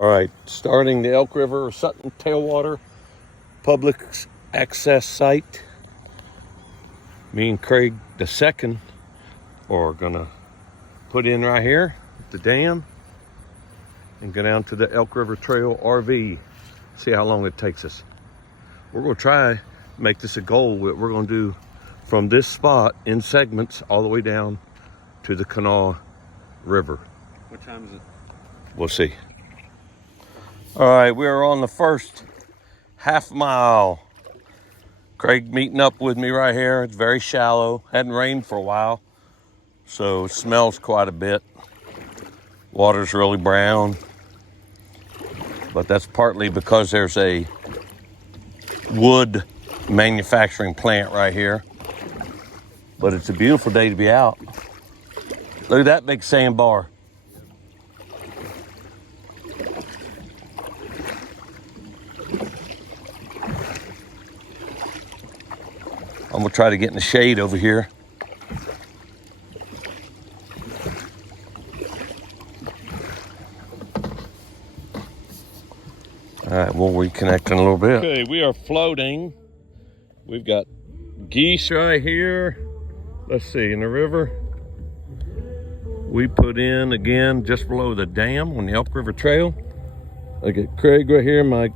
All right, starting the Elk River Sutton Tailwater public access site. Me and Craig the second are gonna put in right here at the dam and go down to the Elk River Trail RV. See how long it takes us. We're gonna try to make this a goal. We're gonna do from this spot in segments all the way down to the Kanawha River. What time is it? We'll see. All right, we are on the first half mile. Craig meeting up with me right here. It's very shallow. Hadn't rained for a while, so it smells quite a bit. Water's really brown, but that's partly because there's a wood manufacturing plant right here. But it's a beautiful day to be out. Look at that big sandbar. I'm gonna try to get in the shade over here. All right, we'll reconnect in a little bit. Okay, we are floating. We've got geese right here. Let's see, in the river. We put in again just below the dam on the Elk River Trail. I got Craig right here, my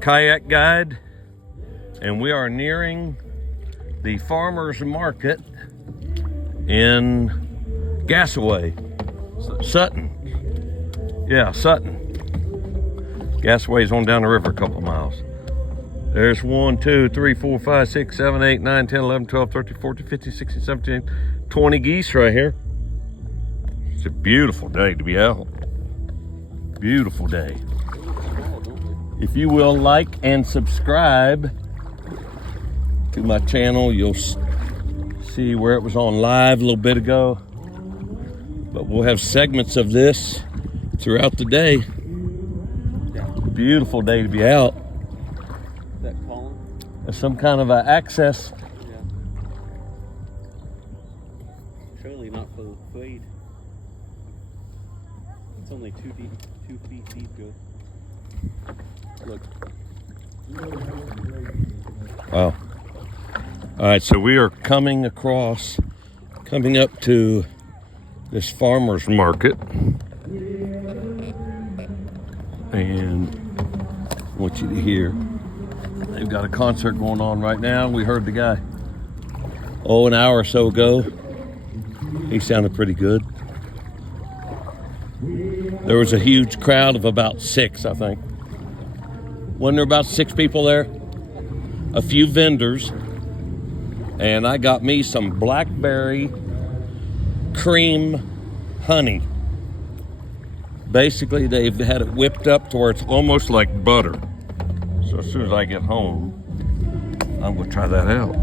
kayak guide. And we are nearing the farmer's market in Gasaway, Sutton. Yeah, Sutton. Gasaway's on down the river a couple of miles. There's 1, 2, 3, 4, 5, 6, 7, 8, 9, 10, 11, 12, 13, 14, 15, 16, 17, 20 geese right here. It's a beautiful day to be out. Beautiful day. If you will like and subscribe to my channel, you'll see where it was on live a little bit ago. But we'll have segments of this throughout the day. Beautiful day to be out. That column? There's some kind of an access. Yeah. Surely not for the fade. It's only 2 feet deep, Joe. Look. Wow. All right, so we are coming up to this farmer's market. And I want you to hear, they've got a concert going on right now. We heard the guy, an hour or so ago. He sounded pretty good. There was a huge crowd of about 6, I think. Wasn't there about 6 people there? A few vendors. And I got me some blackberry cream honey. Basically, they've had it whipped up to where it's almost like butter. So as soon as I get home, I'm gonna try that out.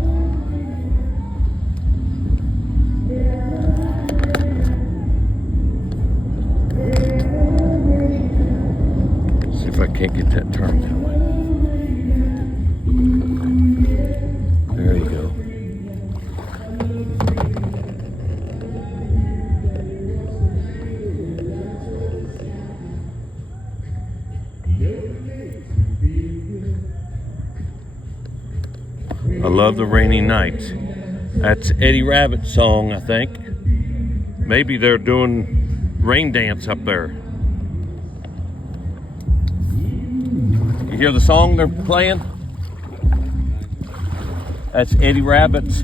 See if I can't get that turned that way. There you go. I love the rainy nights. That's Eddie Rabbit's song, I think. Maybe they're doing rain dance up there. You hear the song they're playing? That's Eddie Rabbit's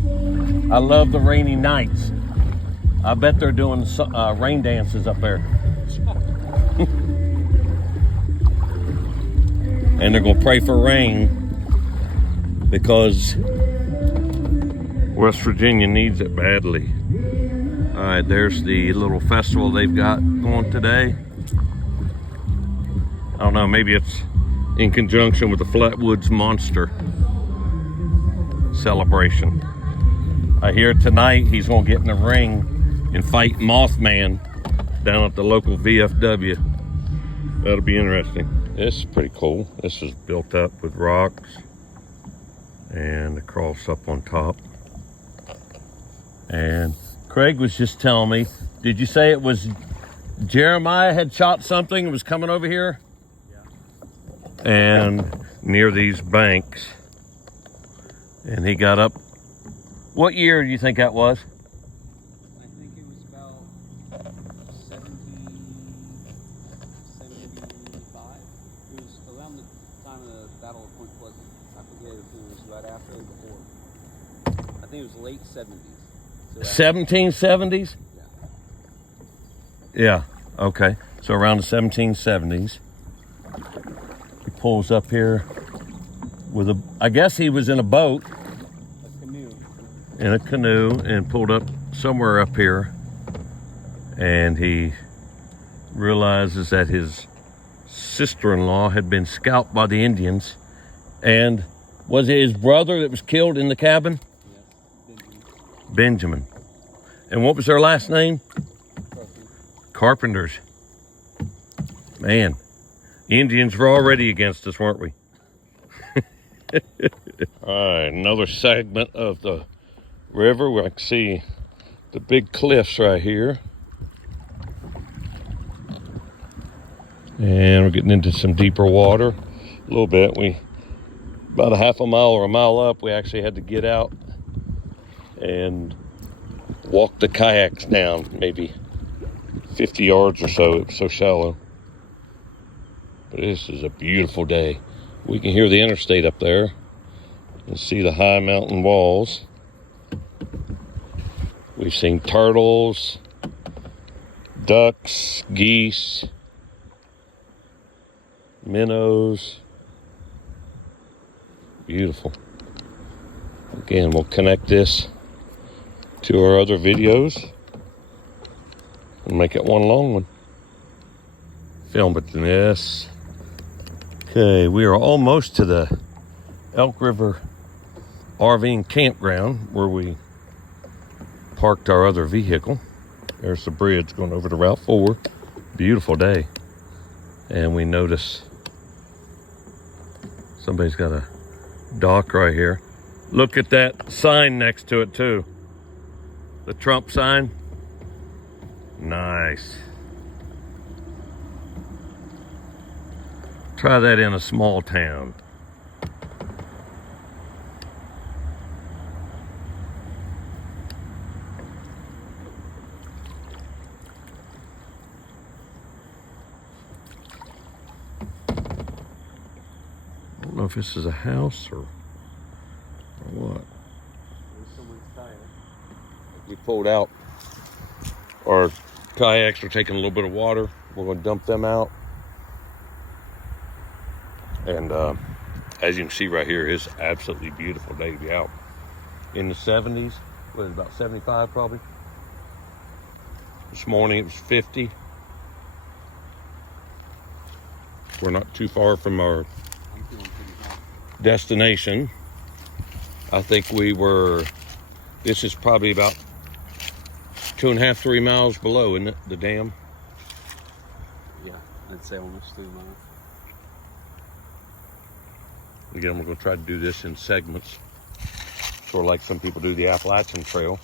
I Love the Rainy Nights. I bet they're doing rain dances up there. And they're gonna pray for rain because West Virginia needs it badly. All right, there's the little festival they've got going today. I don't know, maybe it's in conjunction with the Flatwoods Monster celebration. I hear tonight he's gonna get in the ring and fight Mothman down at the local VFW. That'll be interesting. This is pretty cool. This is built up with rocks and a cross up on top. And Craig was just telling me, did you say it was Jeremiah had shot something and was coming over here? and near these banks. And he got up. What year do you think that was? I think it was about 1775. It was around the time of the Battle of Point Pleasant. I forget if it was right after or before. I think it was late 70s. So 1770s? Yeah. Yeah, okay. So around the 1770s. He pulls up here with a, I guess he was in a boat. A canoe. In a canoe, and pulled up somewhere up here. And he realizes that his sister-in-law had been scalped by the Indians. And was it his brother that was killed in the cabin? Yes, Benjamin. And what was their last name? Carpenters. Man, Indians were already against us, weren't we? All right, another segment of the river where I can see the big cliffs right here. And we're getting into some deeper water a little bit. About a half a mile or a mile up, we actually had to get out and walk the kayaks down, maybe 50 yards or so. It was so shallow. But this is a beautiful day. We can hear the interstate up there and see the high mountain walls. We've seen turtles, ducks, geese, minnows. Beautiful. Again, we'll connect this to our other videos and make it one long one. Film it in this. Okay, we are almost to the Elk River RV and campground where we parked our other vehicle. There's the bridge going over to Route 4. Beautiful day. And we notice somebody's got a dock right here. Look at that sign next to it too. The Trump sign. Nice. Try that in a small town. I don't know if this is a house or what. There's someone's tire. We pulled out. Our kayaks are taking a little bit of water. We're going to dump them out. And as you can see right here, it's absolutely beautiful day to be out. In the 70s, what is it, about 75 probably? This morning it was 50. We're not too far from our I'm feeling pretty hot. destination. I think this is probably about 2.5, 3 miles below, isn't it, the dam? Yeah, I'd say almost 3 miles. Again, we're going to try to do this in segments, sort of like some people do the Appalachian Trail.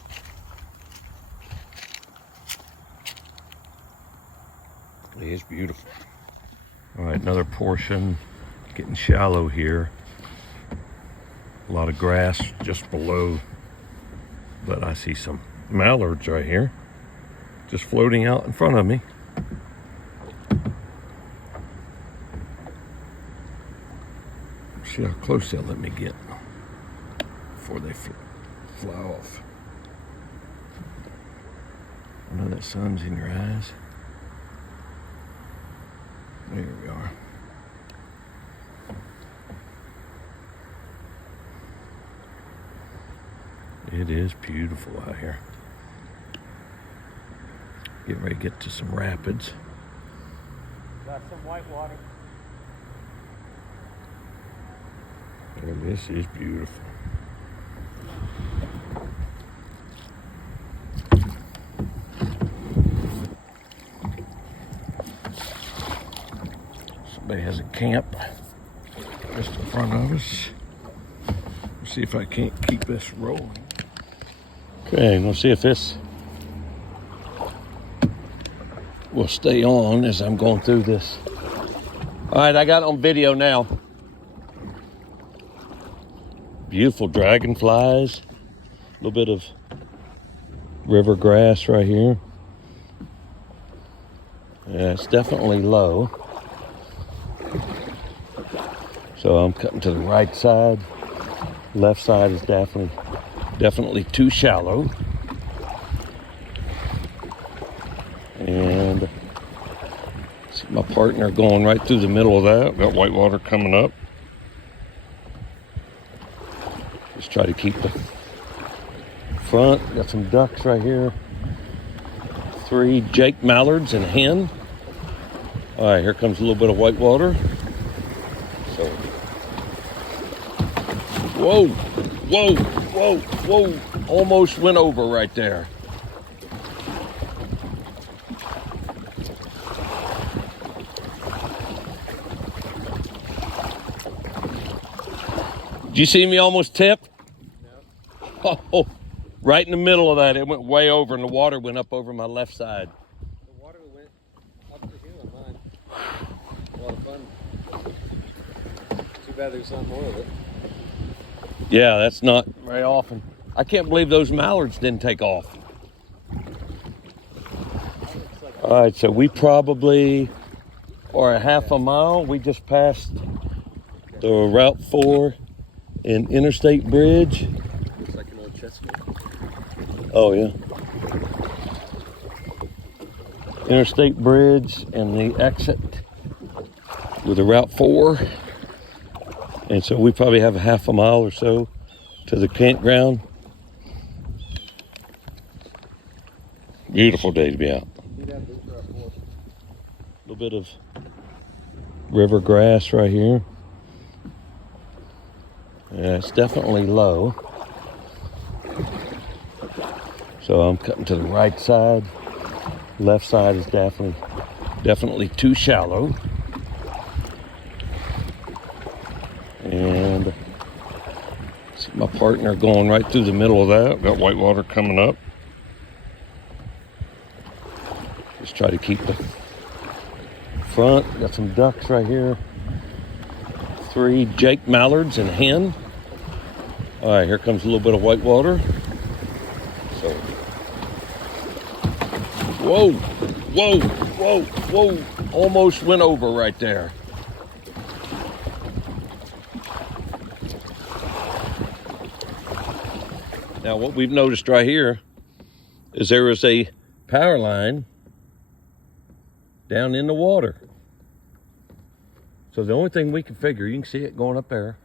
It is beautiful. All right, another portion, getting shallow here. A lot of grass just below, but I see some mallards right here, just floating out in front of me. See how close they'll let me get before they fly off. I know that sun's in your eyes. There we are. It is beautiful out here. Getting ready to get to some rapids. Got some white water. And this is beautiful. Somebody has a camp just in front of us. Let's see if I can't keep this rolling. Okay, we'll see if this will stay on as I'm going through this All right, I got it on video now. Beautiful dragonflies. A little bit of river grass right here. Yeah, it's definitely low. So I'm cutting to the right side. Left side is definitely too shallow. And see my partner going right through the middle of that. Got whitewater coming up. Just try to keep the front. Got some ducks right here. 3 Jake mallards and a hen. All right, here comes a little bit of whitewater. So, whoa, whoa, whoa, whoa. Almost went over right there. Did you see me almost tip? No. Oh, right in the middle of that, it went way over and the water went up over my left side. The water went up the hill on mine. A lot of fun. Too bad there's not more of it. Yeah, that's not very often. I can't believe those mallards didn't take off. All right, so we probably are a half a mile. We just passed the Route 4 and Interstate Bridge. Looks like an old chestnut. Oh, yeah. Interstate Bridge and the exit with the Route 4. And so we probably have a half a mile or so to the campground. Beautiful day to be out. A little bit of river grass right here. Yeah, it's definitely low. So I'm cutting to the right side. Left side is definitely too shallow. And see my partner going right through the middle of that. Got whitewater coming up. Just try to keep the front. Got some ducks right here. 3 Jake mallards and a hen. All right, here comes a little bit of whitewater. So, whoa, whoa, whoa, whoa. Almost went over right there. Now, what we've noticed right here is there is a power line down in the water. So the only thing we can figure, you can see it going up there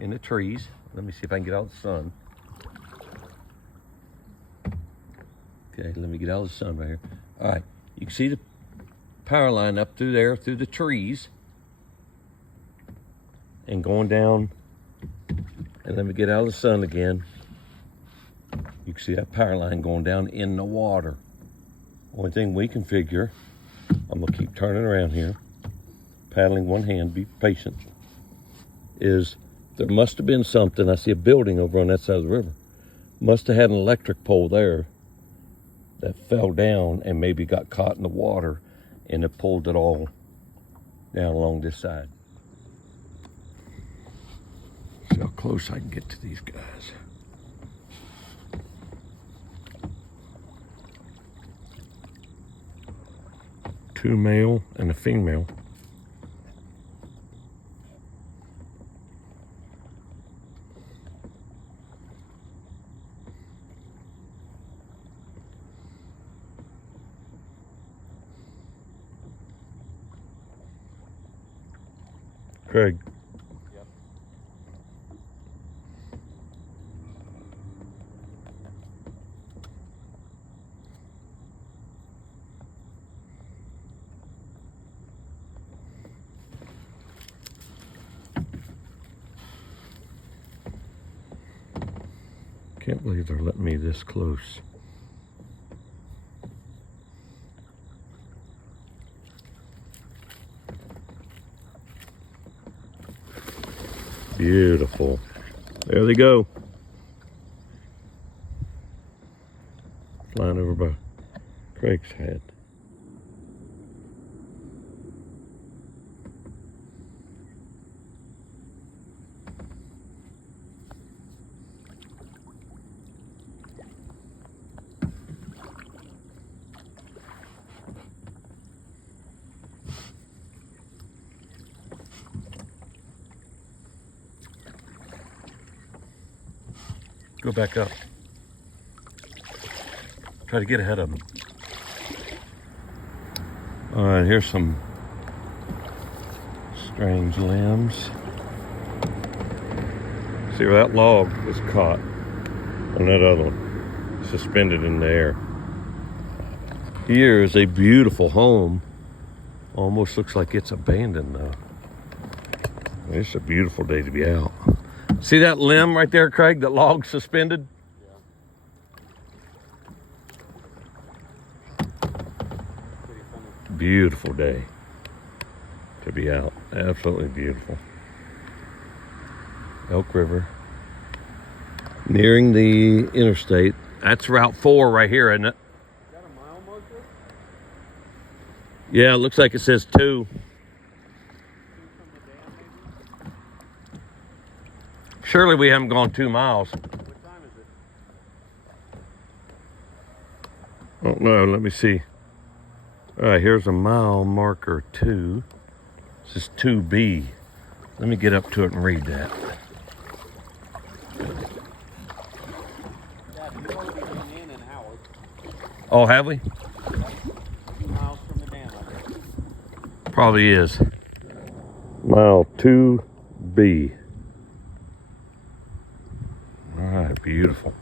in the trees. Let me see if I can get out of the sun. Okay, let me get out of the sun right here. All right, you can see the power line up through there, through the trees, and going down. And let me get out of the sun again. You can see that power line going down in the water. Only thing we can figure, I'm gonna keep turning around here, paddling one hand, be patient, is there must have been something. I see a building over on that side of the river. Must have had an electric pole there that fell down and maybe got caught in the water and it pulled it all down along this side. See how close I can get to these guys. Two male and a female. Craig. Yep. Can't believe they're letting me this close. Beautiful. There they go. Flying over by Craig's head. Go back up. Try to get ahead of them. All right, here's some strange limbs. See where that log was caught on that other one, suspended in the air. Here is a beautiful home. Almost looks like it's abandoned though. It's a beautiful day to be out. See that limb right there, Craig? That log suspended? Yeah. Pretty funny. Beautiful day to be out. Absolutely beautiful. Elk River. Nearing the interstate. That's Route 4 right here, isn't it? Is that a mile marker? Yeah, it looks like it says 2. 2 from the dam, maybe? Surely we haven't gone 2 miles. What time is it? Oh no, let me see. All right, here's a mile marker 2. This is 2B. Let me get up to it and read that. Dad, we've already been in an hour. Oh, have we? 2 miles from the dam, I guess. Probably is. Mile 2B. All right, beautiful.